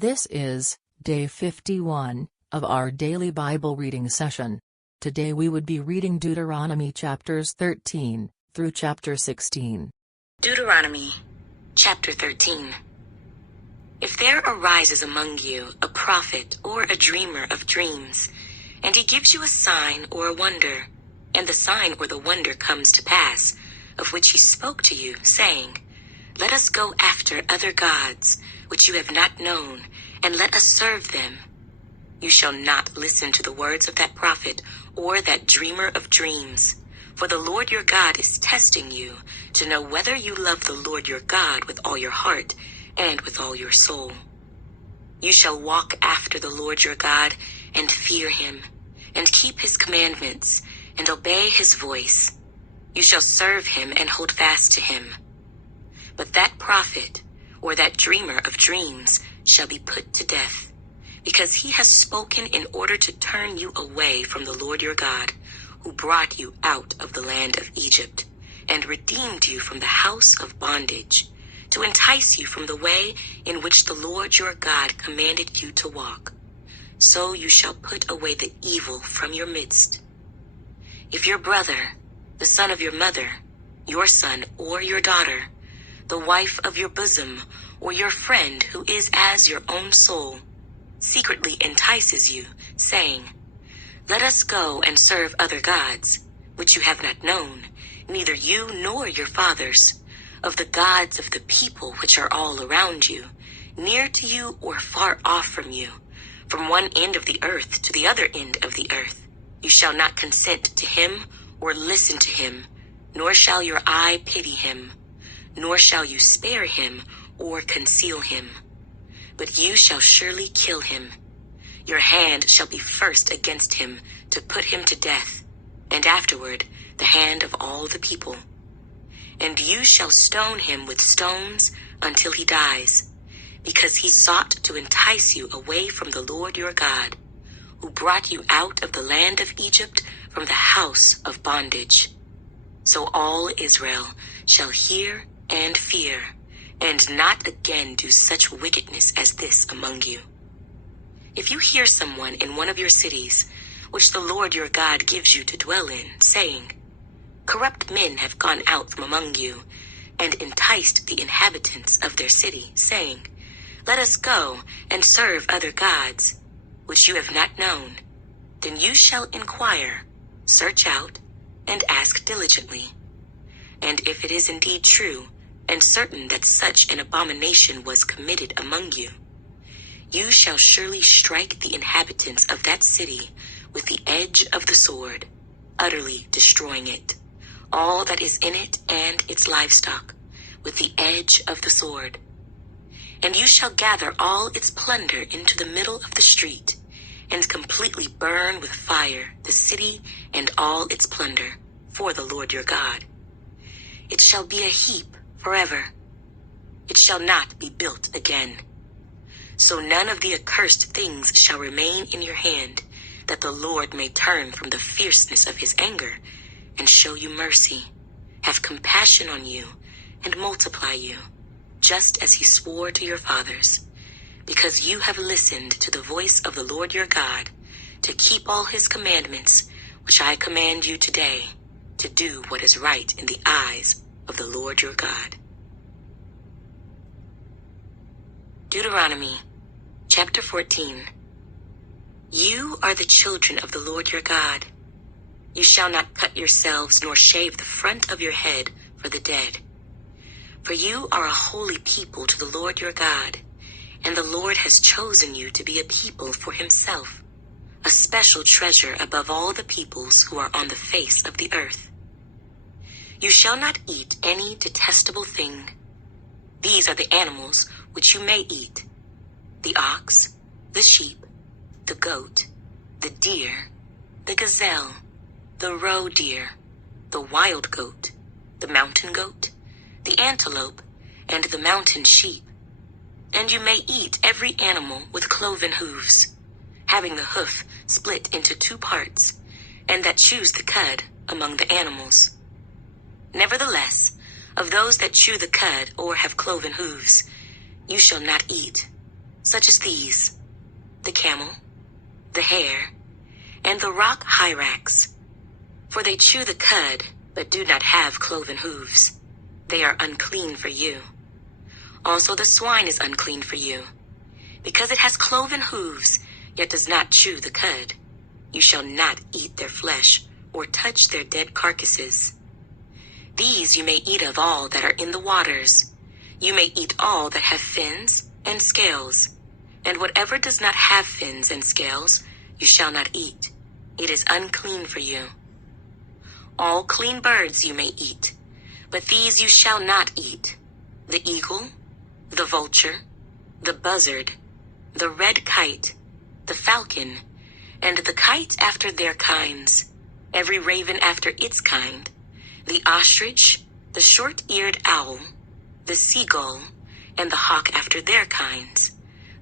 This is day 51 of our daily Bible reading session. Today we would be reading Deuteronomy chapters 13 through chapter 16. Deuteronomy Chapter 13. If there arises among you a prophet or a dreamer of dreams, and he gives you a sign or a wonder, and the sign or the wonder comes to pass, of which he spoke to you, saying, "Let us go after other gods, which you have not known, and let us serve them," you shall not listen to the words of that prophet or that dreamer of dreams. For the Lord your God is testing you to know whether you love the Lord your God with all your heart and with all your soul. You shall walk after the Lord your God and fear him, and keep his commandments, and obey his voice. You shall serve him and hold fast to him. But that prophet or that dreamer of dreams shall be put to death, because he has spoken in order to turn you away from the Lord your God, who brought you out of the land of Egypt, and redeemed you from the house of bondage, to entice you from the way in which the Lord your God commanded you to walk. So you shall put away the evil from your midst. If your brother, the son of your mother, your son or your daughter, the wife of your bosom, or your friend who is as your own soul, secretly entices you, saying, "Let us go and serve other gods," which you have not known, neither you nor your fathers, of the gods of the people which are all around you, near to you or far off from you, from one end of the earth to the other end of the earth, you shall not consent to him or listen to him, nor shall your eye pity him, nor shall you spare him or conceal him. But you shall surely kill him. Your hand shall be first against him to put him to death, and afterward the hand of all the people. And you shall stone him with stones until he dies, because he sought to entice you away from the Lord your God, who brought you out of the land of Egypt from the house of bondage. So all Israel shall hear and fear, and not again do such wickedness as this among you. If you hear someone in one of your cities, which the Lord your God gives you to dwell in, saying, "Corrupt men have gone out from among you, and enticed the inhabitants of their city, saying, 'Let us go and serve other gods,' which you have not known, then you shall inquire, search out, and ask diligently. And if it is indeed true and certain that such an abomination was committed among you, you shall surely strike the inhabitants of that city with the edge of the sword, utterly destroying it, all that is in it and its livestock, with the edge of the sword. And you shall gather all its plunder into the middle of the street, and completely burn with fire the city and all its plunder, for the Lord your God. It shall be a heap forever. It shall not be built again. So none of the accursed things shall remain in your hand, that the Lord may turn from the fierceness of his anger, and show you mercy, have compassion on you, and multiply you, just as he swore to your fathers, because you have listened to the voice of the Lord your God, to keep all his commandments, which I command you today, to do what is right in the eyes of the Lord your God. Deuteronomy Chapter 14. You are the children of the Lord your God. You shall not cut yourselves nor shave the front of your head for the dead. For you are a holy people to the Lord your God, and the Lord has chosen you to be a people for himself, a special treasure above all the peoples who are on the face of the earth. You shall not eat any detestable thing. These are the animals which you may eat: the ox, the sheep, the goat, the deer, the gazelle, the roe deer, the wild goat, the mountain goat, the antelope, and the mountain sheep. And you may eat every animal with cloven hooves, having the hoof split into 2 parts, and that chews the cud among the animals. Nevertheless, of those that chew the cud or have cloven hooves, you shall not eat. such as these: the camel, the hare, and the rock hyrax. For they chew the cud, but do not have cloven hooves. They are unclean for you. Also the swine is unclean for you, because it has cloven hooves, yet does not chew the cud. You shall not eat their flesh, or touch their dead carcasses. These you may eat of all that are in the waters. You may eat all that have fins and scales, and whatever does not have fins and scales, you shall not eat. It is unclean for you. All clean birds you may eat, but these you shall not eat: the eagle, the vulture, the buzzard, the red kite, the falcon, and the kite after their kinds, every raven after its kind, the ostrich, the short-eared owl, the seagull, and the hawk after their kinds,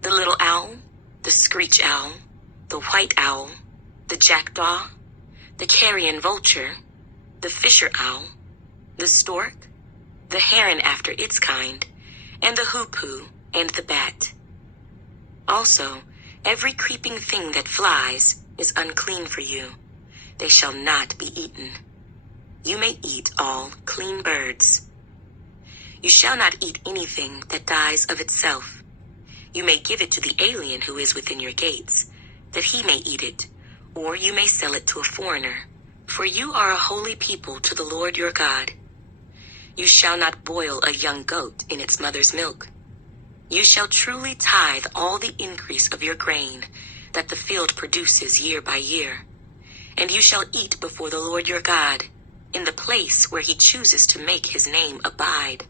the little owl, the screech owl, the white owl, the jackdaw, the carrion vulture, the fisher owl, the stork, the heron after its kind, and the hoopoe and the bat. Also, every creeping thing that flies is unclean for you. They shall not be eaten. You may eat all clean birds. You shall not eat anything that dies of itself. You may give it to the alien who is within your gates, that he may eat it, or you may sell it to a foreigner. For you are a holy people to the Lord your God. You shall not boil a young goat in its mother's milk. You shall truly tithe all the increase of your grain that the field produces year by year. And you shall eat before the Lord your God, in the place where he chooses to make his name abide,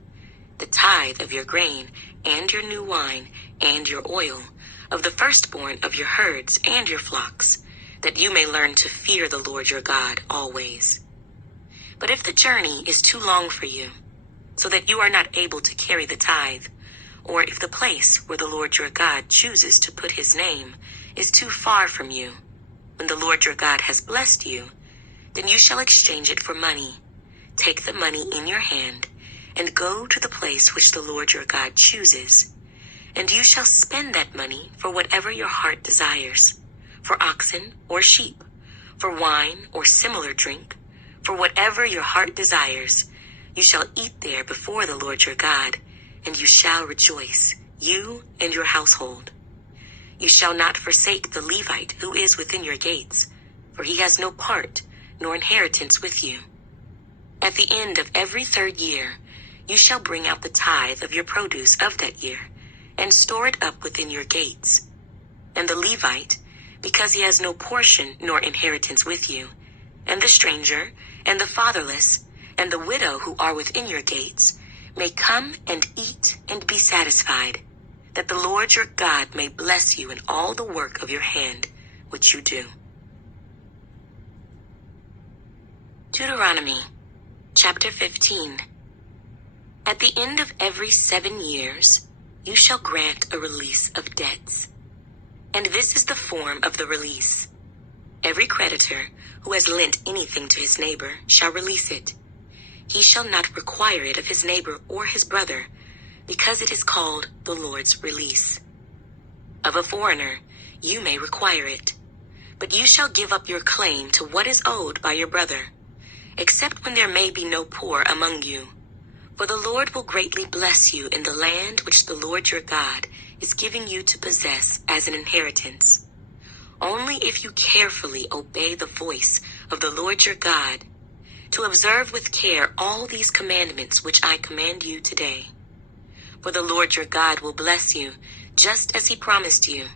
the tithe of your grain, and your new wine, and your oil, of the firstborn of your herds and your flocks, that you may learn to fear the Lord your God always. But if the journey is too long for you, so that you are not able to carry the tithe, or if the place where the Lord your God chooses to put his name is too far from you, when the Lord your God has blessed you, then you shall exchange it for money. Take the money in your hand, and go to the place which the Lord your God chooses. And you shall spend that money for whatever your heart desires, for oxen or sheep, for wine or similar drink, for whatever your heart desires. You shall eat there before the Lord your God, and you shall rejoice, you and your household. You shall not forsake the Levite who is within your gates, for he has no part nor inheritance with you. At the end of every 3rd year, you shall bring out the tithe of your produce of that year, and store it up within your gates. And the Levite, because he has no portion nor inheritance with you, and the stranger, and the fatherless, and the widow who are within your gates, may come and eat and be satisfied, that the Lord your God may bless you in all the work of your hand which you do. Deuteronomy Chapter 15. At the end of every 7 years, you shall grant a release of debts. And this is the form of the release. Every creditor who has lent anything to his neighbor shall release it. He shall not require it of his neighbor or his brother, because it is called the Lord's release. Of a foreigner, you may require it, but you shall give up your claim to what is owed by your brother, except when there may be no poor among you. For the Lord will greatly bless you in the land which the Lord your God is giving you to possess as an inheritance. Only if you carefully obey the voice of the Lord your God, to observe with care all these commandments which I command you today. For the Lord your God will bless you, just as he promised you.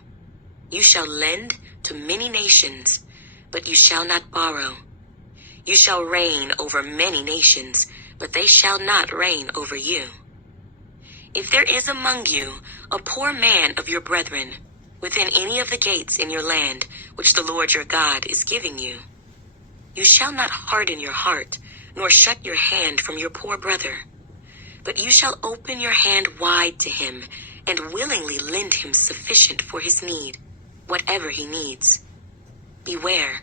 You shall lend to many nations, but you shall not borrow. You shall reign over many nations, but they shall not reign over you. If there is among you a poor man of your brethren, within any of the gates in your land which the Lord your God is giving you, you shall not harden your heart, nor shut your hand from your poor brother, but you shall open your hand wide to him, and willingly lend him sufficient for his need, whatever he needs. Beware,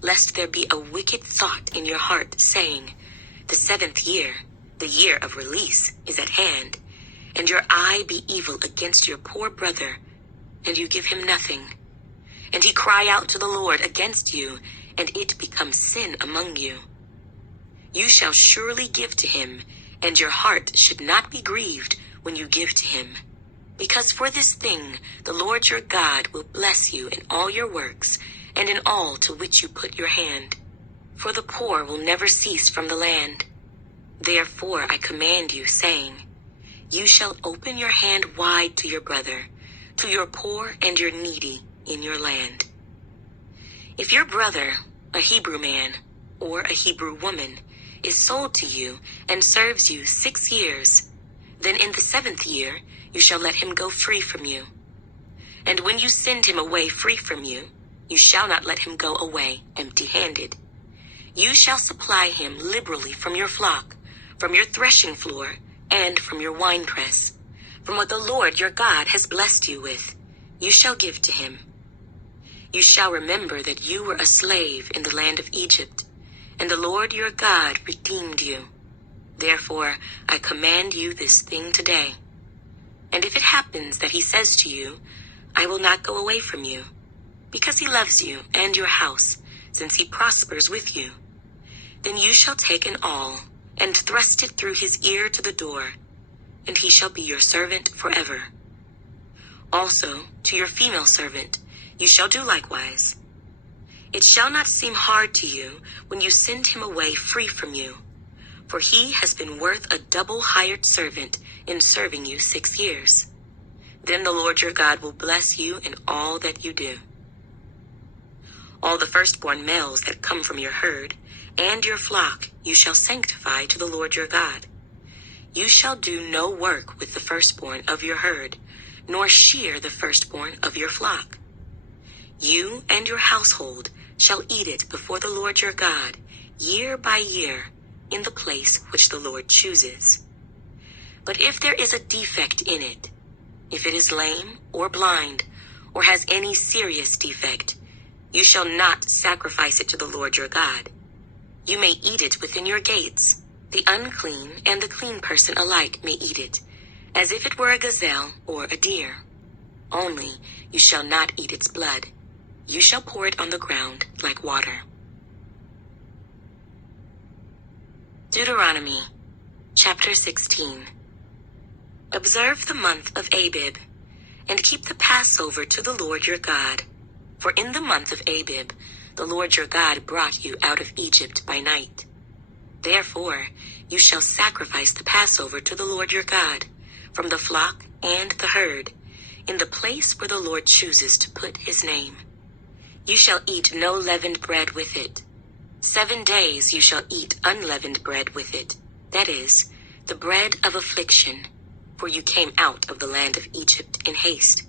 lest there be a wicked thought in your heart, saying, the 7th year, the year of release, is at hand, and your eye be evil against your poor brother, and you give him nothing, and he cry out to the Lord against you, and it becomes sin among you, you shall surely give to him, and your heart should not be grieved when you give to him. Because for this thing the Lord your God will bless you in all your works, and in all to which you put your hand. For the poor will never cease from the land. Therefore I command you, saying, you shall open your hand wide to your brother, to your poor and your needy in your land. If your brother, a Hebrew man or a Hebrew woman, is sold to you and serves you 6 years, then in the 7th year you shall let him go free from you. And when you send him away free from you, you shall not let him go away empty-handed. You shall supply him liberally from your flock, from your threshing floor, and from your winepress. From what the Lord your God has blessed you with, you shall give to him. You shall remember that you were a slave in the land of Egypt, and the Lord your God redeemed you. Therefore I command you this thing today. And if it happens that he says to you, I will not go away from you, because he loves you and your house, since he prospers with you, then you shall take an awl, and thrust it through his ear to the door, and he shall be your servant forever. Also to your female servant you shall do likewise. It shall not seem hard to you when you send him away free from you, for he has been worth a double hired servant in serving you 6 years. Then the Lord your God will bless you in all that you do. All the firstborn males that come from your herd and your flock you shall sanctify to the Lord your God. You shall do no work with the firstborn of your herd, nor shear the firstborn of your flock. You and your household shall eat it before the Lord your God, year by year, in the place which the Lord chooses. But if there is a defect in it, if it is lame or blind, or has any serious defect, you shall not sacrifice it to the Lord your God. You may eat it within your gates. The unclean and the clean person alike may eat it, as if it were a gazelle or a deer. Only you shall not eat its blood. You shall pour it on the ground like water. Deuteronomy Chapter 16. Observe the month of Abib, and keep the Passover to the Lord your God. For in the month of Abib, the Lord your God brought you out of Egypt by night. Therefore, you shall sacrifice the Passover to the Lord your God, from the flock and the herd, in the place where the Lord chooses to put his name. You shall eat no leavened bread with it. 7 days you shall eat unleavened bread with it, that is, the bread of affliction, for you came out of the land of Egypt in haste,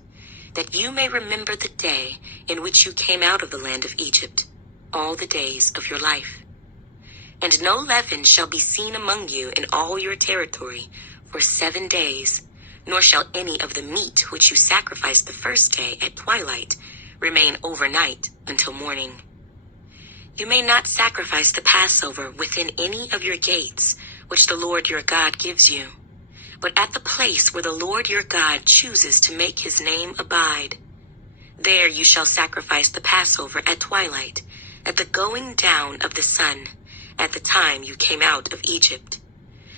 that you may remember the day in which you came out of the land of Egypt, all the days of your life. And no leaven shall be seen among you in all your territory for 7 days, nor shall any of the meat which you sacrifice the first day at twilight remain overnight until morning. You may not sacrifice the Passover within any of your gates, which the Lord your God gives you, but at the place where the Lord your God chooses to make his name abide. There you shall sacrifice the Passover at twilight, at the going down of the sun, at the time you came out of Egypt.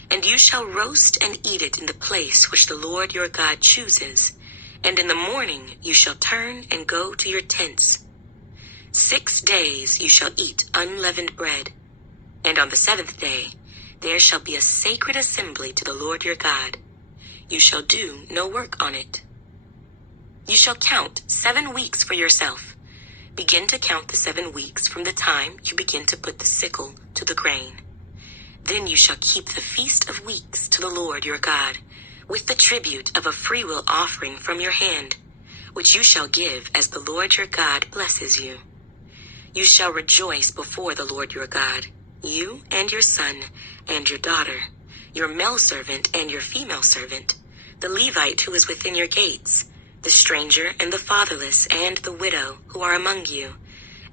And you shall roast and eat it in the place which the Lord your God chooses, and in the morning you shall turn and go to your tents. 6 days you shall eat unleavened bread, and on the 7th day there shall be a sacred assembly to the Lord your God. You shall do no work on it. You shall count 7 weeks for yourself. Begin to count the 7 weeks from the time you begin to put the sickle to the grain. Then you shall keep the feast of weeks to the Lord your God, with the tribute of a freewill offering from your hand, which you shall give as the Lord your God blesses you. You shall rejoice before the Lord your God, you and your son and your daughter, your male servant and your female servant, the Levite who is within your gates, the stranger and the fatherless and the widow who are among you,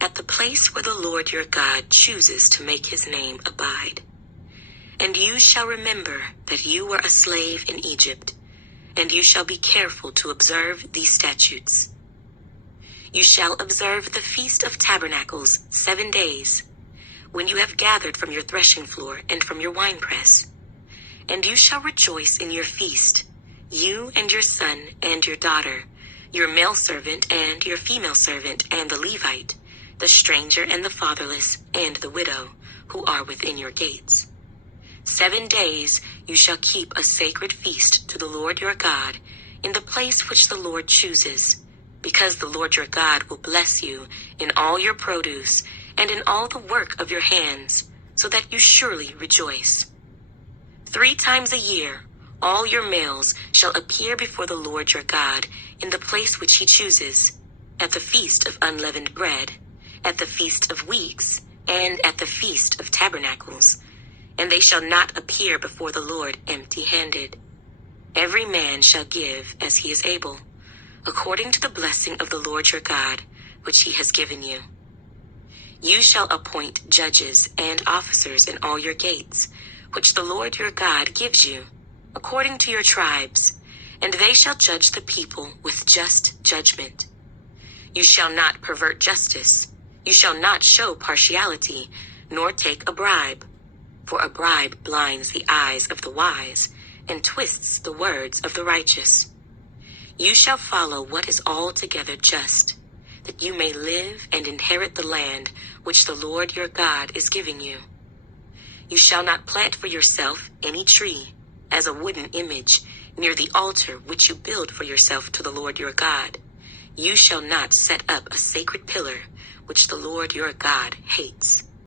at the place where the Lord your God chooses to make his name abide. And you shall remember that you were a slave in Egypt, and you shall be careful to observe these statutes. You shall observe the Feast of Tabernacles 7 days, when you have gathered from your threshing floor and from your winepress. And you shall rejoice in your feast, you and your son and your daughter, your male servant and your female servant, and the Levite, the stranger and the fatherless, and the widow, who are within your gates. 7 days you shall keep a sacred feast to the Lord your God in the place which the Lord chooses, because the Lord your God will bless you in all your produce and in all the work of your hands, so that you surely rejoice. 3 times a year all your males shall appear before the Lord your God in the place which he chooses, at the feast of unleavened bread, at the feast of weeks, and at the feast of tabernacles, and they shall not appear before the Lord empty-handed. Every man shall give as he is able, according to the blessing of the Lord your God, which he has given you. You shall appoint judges and officers in all your gates, which the Lord your God gives you, according to your tribes, and they shall judge the people with just judgment. You shall not pervert justice. You shall not show partiality, nor take a bribe. For a bribe blinds the eyes of the wise and twists the words of the righteous. You shall follow what is altogether just, that you may live and inherit the land which the Lord your God is giving you. You shall not plant for yourself any tree, as a wooden image, near the altar which you build for yourself to the Lord your God. You shall not set up a sacred pillar, which the Lord your God hates.